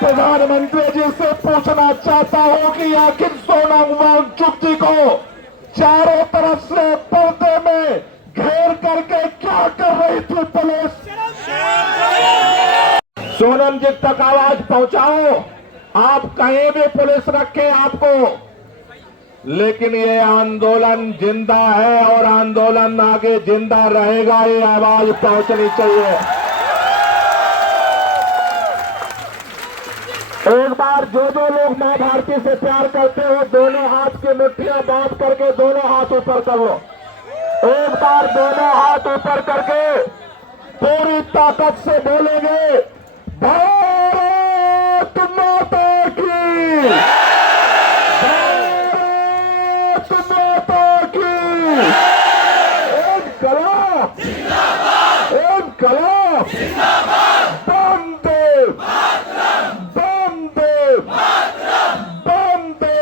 प्रधानमंत्री जी से पूछना चाहता हूं कि आखिर सोनम वांगचुक जी को चारों तरफ से पर्दे में घेर करके क्या कर रही थी पुलिस? सोनम जी तक आवाज पहुंचाओ। आप कहीं भी पुलिस रखे आपको, लेकिन ये आंदोलन जिंदा है और आंदोलन आगे जिंदा रहेगा। ये आवाज पहुंचनी चाहिए। एक बार जो लोग मां भारती से प्यार करते हो, दोनों हाथ की मुट्ठियां बांध करके दोनों हाथ ऊपर कर लो। एक बार दोनों हाथ ऊपर करके पूरी ताकत से बोलेंगे, भारत माता की, भारत माता की। इनकलाब, इनकलाब, बंदे, बंदे, बंदे।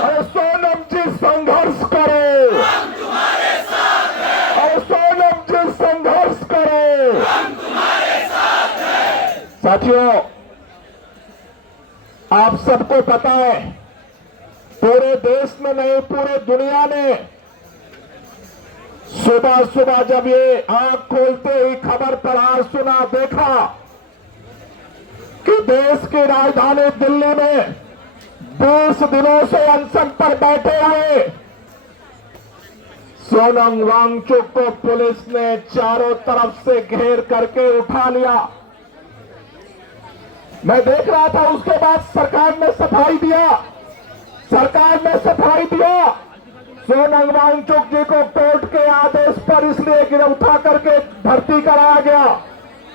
और सोनम जी संघर्ष करो, हम तुम्हारे साथ हैं। और सोनम जी संघर्ष करो, हम तुम्हारे साथ हैं। साथियों, आप सबको पता है, पूरे देश में नहीं पूरे दुनिया ने सुबह सुबह जब ये आंख खोलते ही खबर पढ़ा, सुना, देखा कि देश की राजधानी दिल्ली में 20 दिनों से अनशन पर बैठे हुए सोनम वांगचुक को पुलिस ने चारों तरफ से घेर करके उठा लिया। मैं देख रहा था, उसके बाद सरकार ने सफाई दिया, सरकार ने सफाई दिया। सोनम वांगचुक जी को कोर्ट के आदेश पर इसलिए गिरफ्तार करके भर्ती कराया गया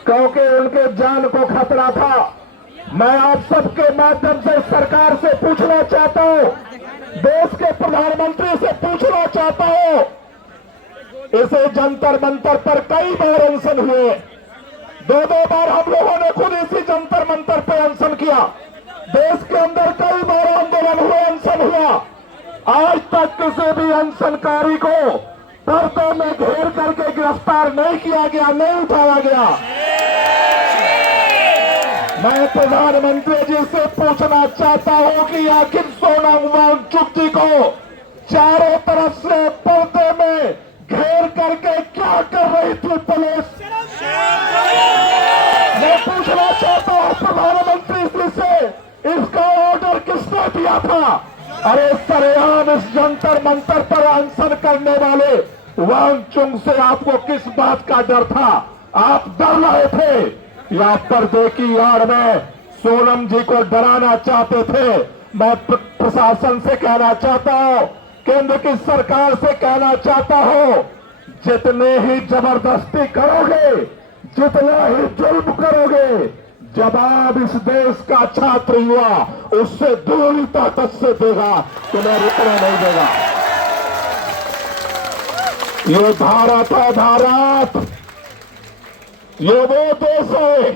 क्योंकि उनके जान को खतरा था। मैं आप सबके माध्यम से सरकार से पूछना चाहता हूं, देश के प्रधानमंत्री से पूछना चाहता हूं, इसे जंतर मंतर पर कई बार अनशन हुए, दो बार हम लोगों ने खुद इसी जंतर मंतर पर अनशन किया। देश के अंदर कई बार आंदोलन हुए, अनशन हुआ। आज तक किसी भी अनशनकारी को पर्दे में घेर करके गिरफ्तार नहीं किया गया, नहीं उठाया गया। मैं प्रधानमंत्री जी से पूछना चाहता हूं कि आखिर सोनम वांगचुक जी को चारों तरफ से पर्दे में घेर करके क्या कर रही थी पुलिस? मैं पूछना चाहता हूं प्रधानमंत्री जी से, इसका ऑर्डर किसने दिया था? अरे सरेआम इस जंतर मंतर पर अनशन करने वाले वांगचुक से आपको किस बात का डर था? आप डर रहे थे या पर्दे की आड़ में सोनम जी को डराना चाहते थे? मैं प्रशासन से कहना चाहता हूं, केंद्र की सरकार से कहना चाहता हूं, जितने ही जबरदस्ती करोगे, जितना ही जुल्म करोगे, जवाब इस देश का छात्र युवा उससे दूरी ताकत से देगा, तुम्हें रुकने नहीं देगा। ये भारत है, भारत। ये वो देश है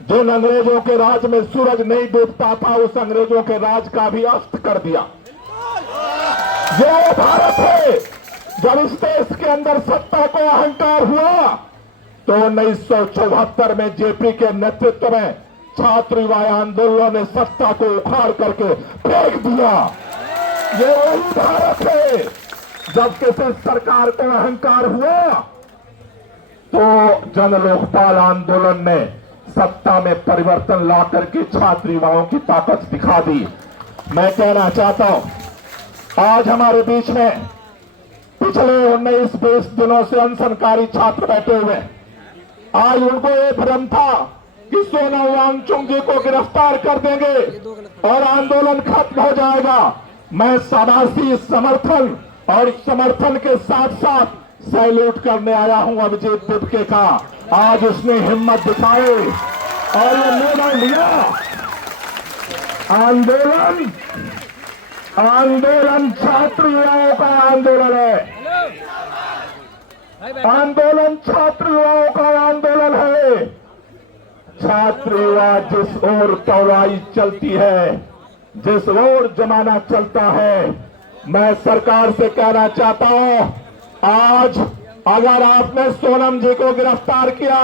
जिन अंग्रेजों के राज में सूरज नहीं डूबता था, उस अंग्रेजों के राज का भी अस्त कर दिया। ये वो भारत है जब इस देश के अंदर सत्ता को अहंकार हुआ तो 1974 में जेपी के नेतृत्व में छात्र युवा आंदोलन ने सत्ता को उखाड़ करके फेंक दिया। ये वही भारत है जब किसी सरकार को अहंकार हुआ तो जन लोकपाल आंदोलन ने सत्ता में परिवर्तन ला करके छात्र युवाओं की ताकत दिखा दी। मैं कहना चाहता हूं, आज हमारे बीच में पिछले 19-20 दिनों से अनशनकारी छात्र बैठे हुए। आज उनको ये भ्रम था कि सोनम वांगचुक जी को गिरफ्तार कर देंगे और आंदोलन खत्म हो जाएगा। मैं शाबाशी, समर्थन और समर्थन के साथ साथ सैल्यूट करने आया हूं अभिजीत दिपके का। आज उसने हिम्मत दिखाई और ये निर्णय लिया। आंदोलन आंदोलन छात्र युवाओं का आंदोलन है, आंदोलन छात्र युवाओं का आंदोलन है। छात्र युवा जिस ओर तवाई चलती है, जिस ओर जमाना चलता है, मैं सरकार से कहना चाहता हूं, आज अगर आपने सोनम जी को गिरफ्तार किया,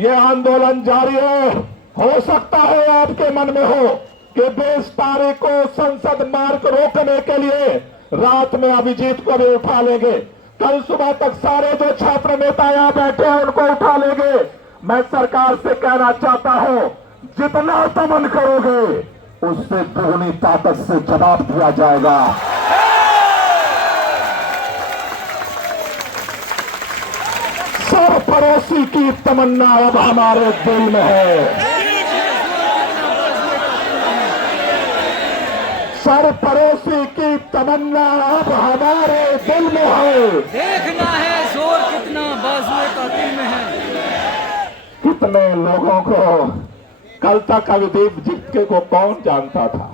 ये आंदोलन जारी है। हो सकता है आपके मन में हो कि 20 तारीख को संसद मार्ग रोकने के लिए रात में अभिजीत को भी उठा लेंगे, कल सुबह तक सारे जो छात्र नेता यहां बैठे हैं उनको उठा लेंगे। मैं सरकार से कहना चाहता हूं, जितना दमन करोगे उससे दोगुनी ताकत से जवाब दिया जाएगा। सरफरोशी की तमन्ना अब हमारे दिल में है। सरफरोशी की तमन्ना अब हमारे दिल में है। देखना है जोर कितना बाजुए का दिल में है। कितने लोगों को कल तक अभिदीप जितके को कौन जानता था,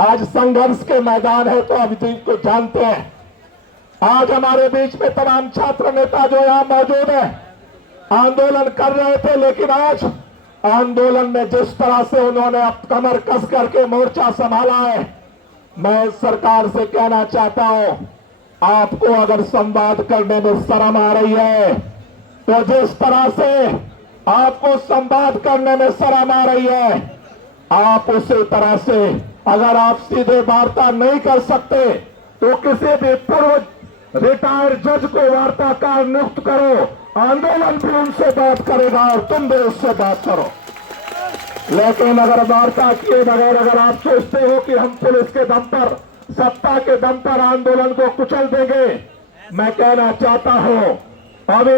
आज संघर्ष के मैदान है तो अभिदीप को जानते हैं। आज हमारे बीच में तमाम छात्र नेता जो यहां मौजूद है आंदोलन कर रहे थे, लेकिन आज आंदोलन में जिस तरह से उन्होंने कमर कस करके मोर्चा संभाला है, मैं सरकार से कहना चाहता हूं, आपको अगर संवाद करने में शर्म आ रही है तो जिस तरह से आपको संवाद करने में शर्म आ रही है, आप उसी तरह से अगर आप सीधे वार्ता नहीं कर सकते तो किसी भी पूर्व रिटायर्ड जज को वार्ताकार नियुक्त करो, आंदोलन भी उनसे बात करेगा और तुम भी उससे बात करो। लेकिन अगर वार्ता किए बगैर अगर आप सोचते हो कि हम पुलिस के दम पर, सत्ता के दम पर आंदोलन को कुचल देंगे, मैं कहना चाहता हूं, अभी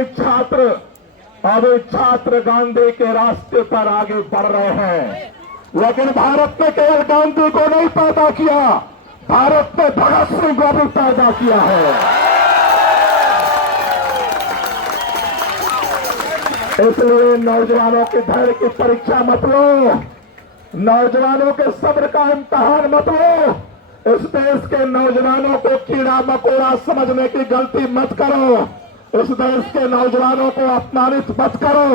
छात्र गांधी के रास्ते पर आगे बढ़ रहे हैं। लेकिन भारत ने केवल गांधी को नहीं पैदा किया, भारत ने भगत सिंह को भी पैदा किया है। इसलिए नौजवानों के धैर्य की परीक्षा मत लो, नौजवानों के सब्र का इम्तिहान मत लो। इस देश के नौजवानों को कीड़ा मकोड़ा समझने की गलती मत करो, इस देश के नौजवानों को अपमानित मत करो,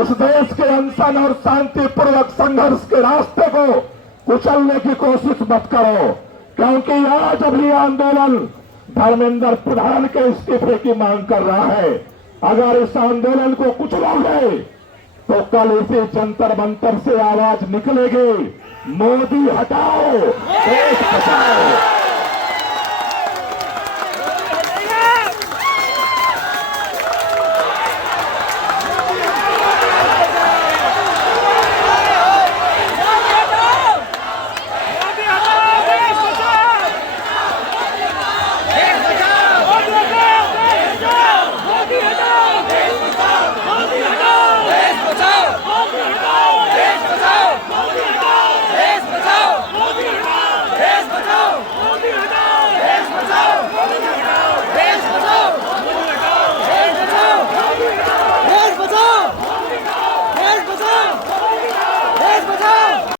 इस देश के अनशन और शांतिपूर्वक संघर्ष के रास्ते को कुचलने की कोशिश मत करो, क्योंकि आज अभी आंदोलन धर्मेंद्र प्रधान के इस्तीफे की मांग कर रहा है। अगर इस आंदोलन को कुचलोगे तो कल इसी जंतर मंतर से आवाज निकलेगी, मोदी हटाओ, देश बचाओ।